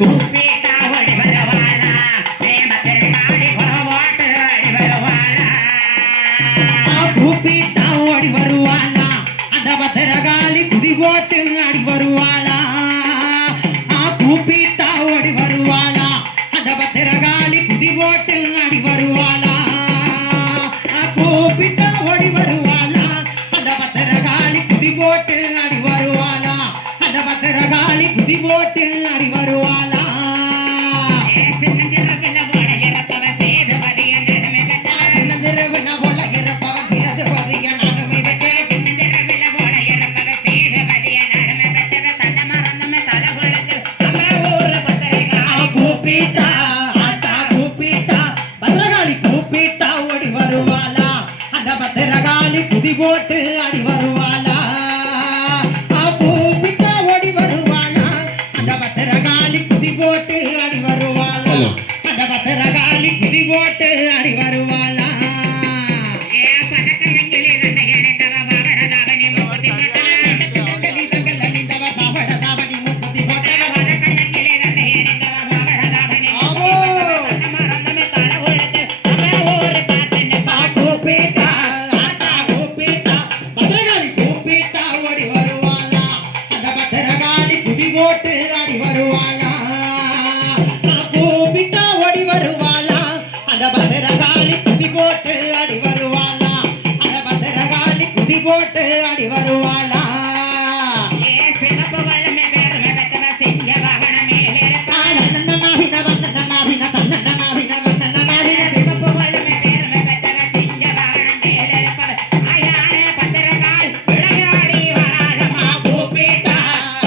கூப்பிட்டா ஓடி வருவாளா மேமத்திரகாளி கோவோட்டு அடி வருவாளா கூப்பிட்டா ஓடி வருவாளா அந்த பத்திரகாளி குதி போட்டு அடி வருவாளா கூப்பிட்டா ஓடி வருவாளா அந்த பத்திரகாளி குதி போட்டு அடி வருவாளா கூப்பிட்டா ஓடி வருவாளா அந்த பத்திரகாளி குதி போட்டு அடி வருவாளா அந்த பத்திரகாளி குதி போட்டு அடி வருவாளா சின்னஞ்சிறவில போல இறப்பவ சேதுபதிய நடுமை பெற்ற சின்னஞ்சிறவில போல இறப்பவ சேதுபதிய நடுமை பெற்ற சின்னஞ்சிறவில போல இறப்பவ சேதுபதிய நடுமை பெற்றவ தன்னை மறந்தமே தலகுலத்து நம்ம ஊரு பத்திரிகை கூப்பிட்டா ஆத்தா கூப்பிட்டா பத்திரகாளி கூப்பிட்டா ஓடி வருவாளா அந்த பத்திரகாளி குதி போட்டு அடி வருவாளா கூப்பிட்டா ஓடி வருவாளா அந்த பத்திரகாளி குதி போட்டு அடி வருவாளா அந்த பத்திரகாளி குதி போட்டு அடி வருவாளா பதக்கஞ்சங்கிலே தண்டை அடைந்தவ பாவரதாவணி மூர்த்தி பாவடதாவணி முத்தி போட்டவ பதக்கஞ்சங்கிலே தண்டை அடைந்தவ பாவரதாவணி தன்னை மறந்தமே தலகுலத்து நம்ம ஊரு பார்த்து கூப்பிட்டா ஆத்தா கூப்பிட்டா பத்திரகாளி கூப்பிட்டா ஓடி வருவாளா அந்த பத்திரகாளி குதி போட்டு அடி வருவாளா கூப்பிட்டா ஓடி வருவாளா அந்த பத்திரகாளி குதி போட்டு அடி வருவாளா அந்த பத்திரகாளி குதி போட்டு அடி வருவாளா சிறப்பு வல்லமை பெருமை பெற்றவ சிங்க வாகன மேலிருப்பா சிவப்பு வல்லமை பெருமை பெற்றவ சிங்க வாகன மேலிருப்பா ஆயான பத்திரகாள் விளையாடி வராளமா கூப்பிட்டா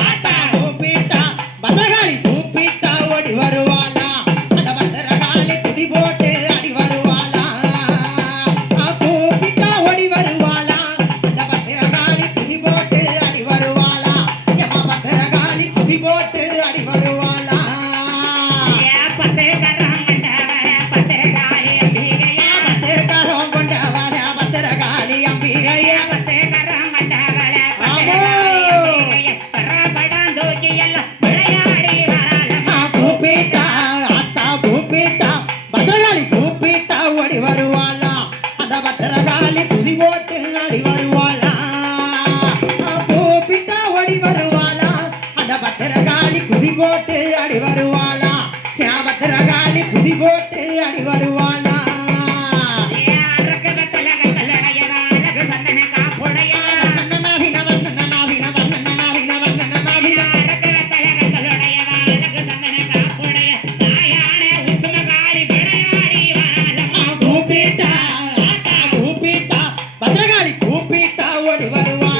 ஆத்தா கூப்பிட்டா பத்திரகாளி கூப்பிட்டா ஓடி வருவாளா அந்த பத்திரகாளி குதி போட்டு அடி வருவாளா கூப்பிட்டா ஓடி வருவாளா அந்த பத்திரகாளி குதி போட்டு அடி வருவாளா எம்மா பத்திரகாளி குதி போட்டு அடி வருவாளா பத்திரகாரம் கொண்டவர பத்திரகாளி அம்பிகையா பத்திரகாரம் கொண்டவள பத்திரகாளி அம்பிகையே பத்திரகாரம் கொண்டவர பத்திரகாளி அம்பிகையா பரபடம் தூக்கி எல்லாம் விளையாடி வராளமா கூப்பிட்டா ஆத்தா கூப்பிட்டா பத்திரகாளி கூப்பிட்டா ஓடி வருவாளா அந்த பத்திரகாளி குதி போட்டு அடி வருவாளா கூப்பிட்டா ஓடி வருவாளா அந்த பத்திரகாளி குதி போட்டு அடி வருவாளா பத்திரகாளி குதி போட்டு அடி வருவாளா யாருக்கு வெத்தலக கல்லடையவ அழகு சந்தன காப்புடையவ யாருக்கு வெத்தலக கல்லுடையவ அழகு சந்தன காப்புடைய தாயான உத்துமகாளி விளையாடி வராளமா கூப்பிட்டா ஆத்தா கூப்பிட்டா பத்திரகாளி கூப்பிட்டா ஓடி வருவா